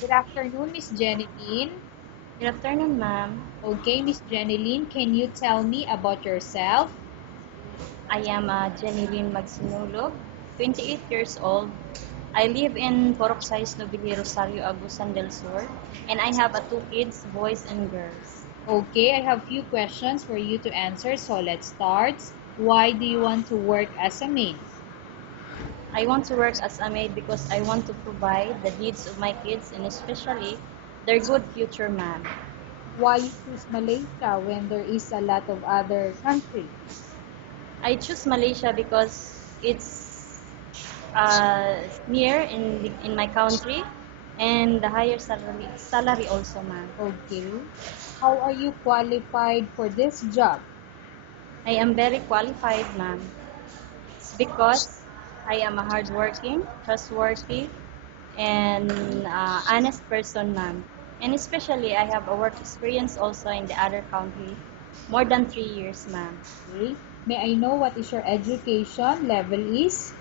Good afternoon, Miss Jeneline. Good afternoon, ma'am. Okay, Miss Jeneline, can you tell me about yourself? I am Jenilyn Magsinulog, 28 years old. I live in Poroxais, Nobili, Rosario, Agusan del Sur, and I have two kids, boys and girls. Okay, I have few questions for you to answer, so let's start. Why do you want to work as a maid? I want to work as a maid because I want to provide the needs of my kids and especially their good future, ma'am. Why you choose Malaysia when there is a lot of other countries? I choose Malaysia because it's near in my country and the higher salary also, ma'am. Okay. How are you qualified for this job? I am very qualified, ma'am. It's because I am a hardworking, trustworthy, and honest person, ma'am. And especially, I have a work experience also in the other country, more than 3 years, ma'am. Okay. May I know what is your education level is?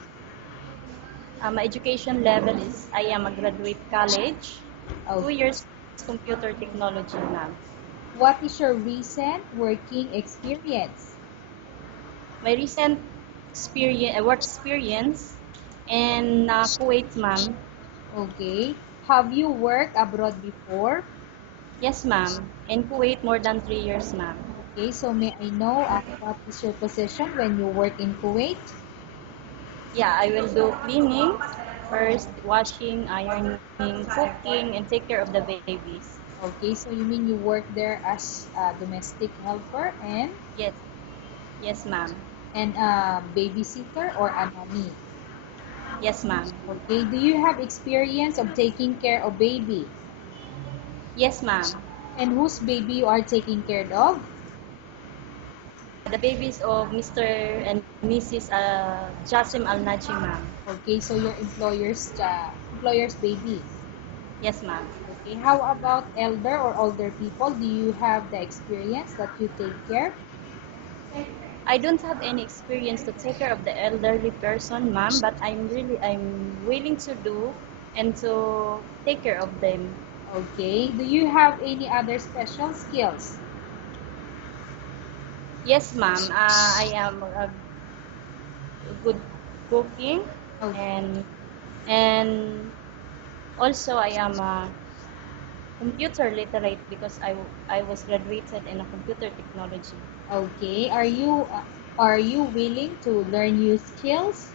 My education level is I am a graduate college, Okay. 2 years computer technology, ma'am. What is your recent working experience? My recent work experience in Kuwait, ma'am. Okay. Have you worked abroad before? Yes, ma'am. In Kuwait, more than 3 years, ma'am. Okay, so may I know what is your position when you work in Kuwait? Yeah, I will do cleaning first, washing, ironing, cooking, and take care of the babies. Okay, so you mean you work there as a domestic helper Yes, yes, ma'am. and a babysitter or a nanny? Yes, ma'am. Okay, do you have experience of taking care of baby? Yes, ma'am. And whose baby you are taking care of? The babies of Mr. and Mrs. Jasim Al Naji, ma'am. Okay, so your employer's baby. Yes, ma'am. Okay, how about elder or older people? Do you have the experience that you take care? I don't have any experience to take care of the elderly person, ma'am, but I'm willing to do and to take care of them. Okay, do you have any other special skills? Yes, ma'am. I am good cooking Okay. and and also I am a computer literate because I was graduated in a computer technology. Okay. Are you willing to learn new skills?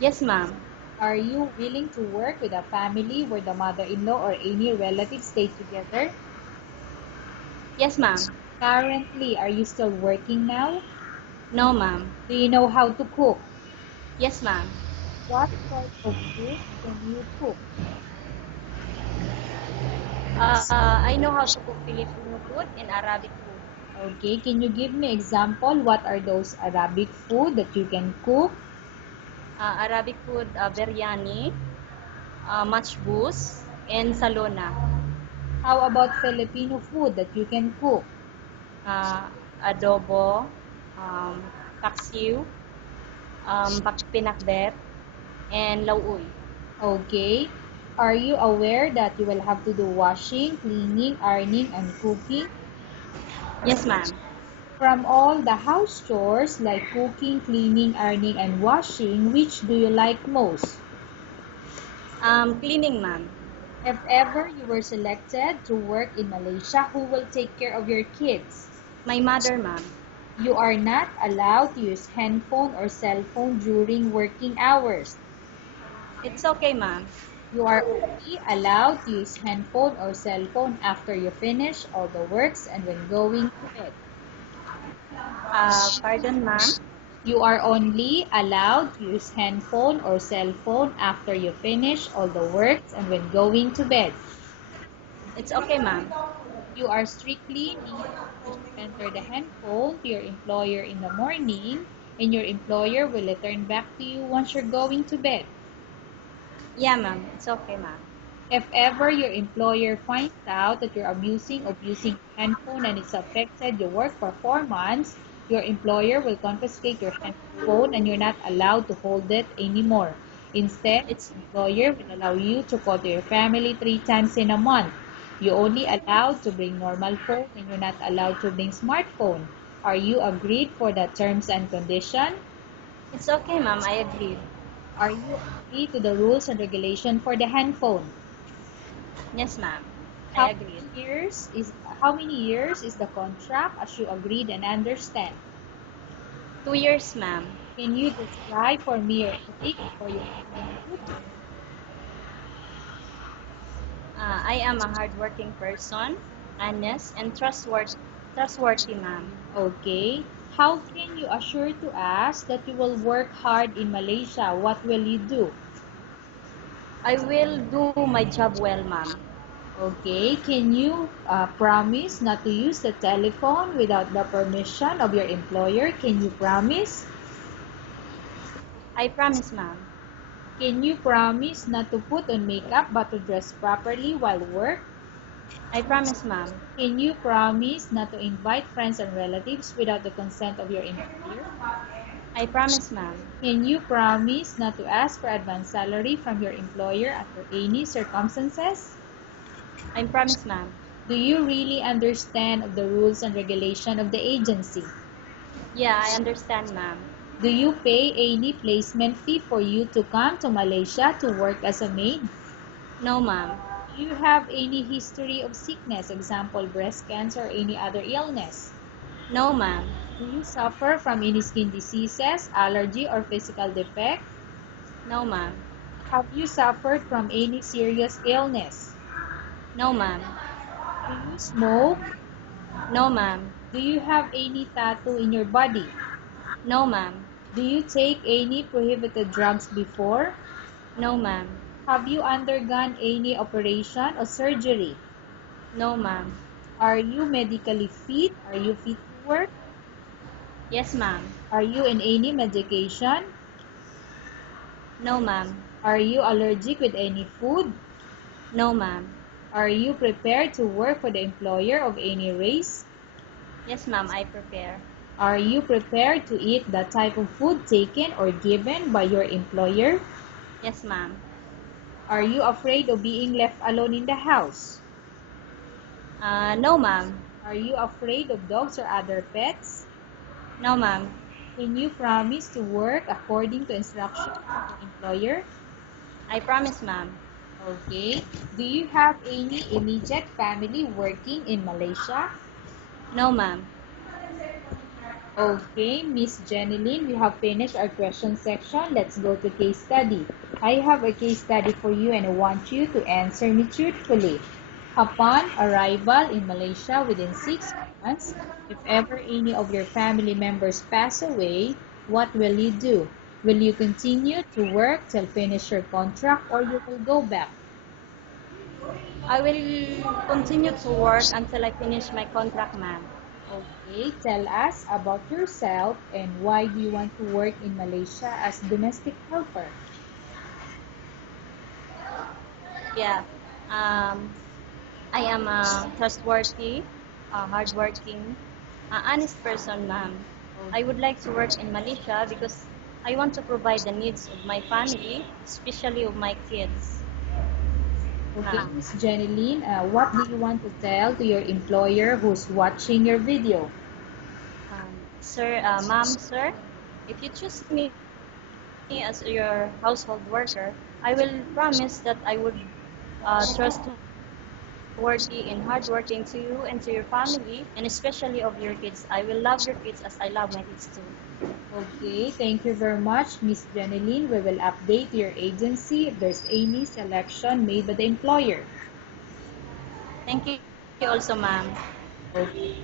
Yes, ma'am. Are you willing to work with a family where the mother-in-law or any relatives stay together? Yes, ma'am. Currently, are you still working now? No, ma'am. Do you know how to cook? Yes, ma'am. What sort of food can you cook? I know how to cook Filipino food and Arabic food. Okay, can you give me example? What are those Arabic food that you can cook? Arabic food, biryani, matchbus, and salona. How about Filipino food that you can cook? Uh, Adobo, um, paksiw, pinakbet, and lauoy. Okay. Are you aware that you will have to do washing, cleaning, ironing, and cooking? Yes, ma'am. From all the house chores like cooking, cleaning, ironing, and washing, which do you like most? Cleaning, ma'am. If ever you were selected to work in Malaysia, who will take care of your kids? My mother, ma'am. You are not allowed to use handphone or cell phone during working hours. It's okay, ma'am. You are only allowed to use handphone or cell phone after you finish all the works and when going to bed. Pardon, ma'am. You are only allowed to use handphone or cell phone after you finish all the works and when going to bed. It's okay, ma'am. You are strictly needed to surrender the handphone to your employer in the morning, and your employer will return back to you once you're going to bed. Yeah, ma'am. It's okay, ma'am. If ever your employer finds out that you're abusing or using your handphone and it's affected your work performance, your employer will confiscate your handphone and you're not allowed to hold it anymore. Instead, It's the employer will allow you to call to your family 3 times in a month. You only allowed to bring normal phone and you're not allowed to bring smartphone. Are you agreed for the terms and condition? it's okay, ma'am. I agreed. Are you agreed to the rules and regulation for the handphone? Yes, ma'am. I How agreed. many years is how many years is the contract as you agreed and understand? 2 years, ma'am. Can you describe for me your ethics or your attitude? I am a hardworking person, honest, and trustworthy, ma'am. Okay. How can you assure to us that you will work hard in Malaysia? What will you do? I will do my job well, ma'am. Okay. Can you promise not to use the telephone without the permission of your employer? Can you promise? I promise, ma'am. Can you promise not to put on makeup but to dress properly while work? I promise, ma'am. Can you promise not to invite friends and relatives without the consent of your employer? I promise, ma'am. Can you promise not to ask for advance salary from your employer under any circumstances? I promise, ma'am. Do you really understand of the rules and regulation of the agency? Yeah, I understand, ma'am. Do you pay any placement fee for you to come to Malaysia to work as a maid? No, ma'am. Do you have any history of sickness, example breast cancer or any other illness? No, ma'am. Do you suffer from any skin diseases, allergy or physical defect? No, ma'am. Have you suffered from any serious illness? No, ma'am. Do you smoke? No, ma'am. Do you have any tattoo in your body? No, ma'am. Do you take any prohibited drugs before? No, ma'am. Have you undergone any operation or surgery? No, ma'am. Are you medically fit? Are you fit to work? Yes, ma'am. Are you in any medication? No, ma'am. Are you allergic with any food? No, ma'am. Are you prepared to work for the employer of any race? Yes, ma'am. I prepare. Are you prepared to eat the type of food taken or given by your employer? Yes, ma'am. Are you afraid of being left alone in the house? No, ma'am. Are you afraid of dogs or other pets? No, ma'am. Can you promise to work according to instructions of your employer? I promise, ma'am. Okay. Do you have any immediate family working in Malaysia? No, ma'am. Okay, Miss Jeneline, we have finished our question section. Let's go to case study. I have a case study for you and I want you to answer me truthfully. Upon arrival in Malaysia within 6 months, if ever any of your family members pass away, what will you do? Will you continue to work till finish your contract or you will go back? I will continue to work until I finish my contract, ma'am. Okay, tell us about yourself and why do you want to work in Malaysia as domestic helper? Yeah. Um, I am a trustworthy, hardworking, honest person, ma'am. I would like to work in Malaysia because I want to provide the needs of my family, especially of my kids. Okay, Ma'am. Miss Jeneline, what do you want to tell to your employer who's watching your video? Ma'am, sir, if you choose me as your household worker, I will promise that I would trustworthy and hardworking to you and to your family, and especially of your kids. I will love your kids as I love my kids too. Okay, thank you very much, Miss Jeneline. We will update your agency if there's any selection made by the employer. Thank you also, ma'am. Okay.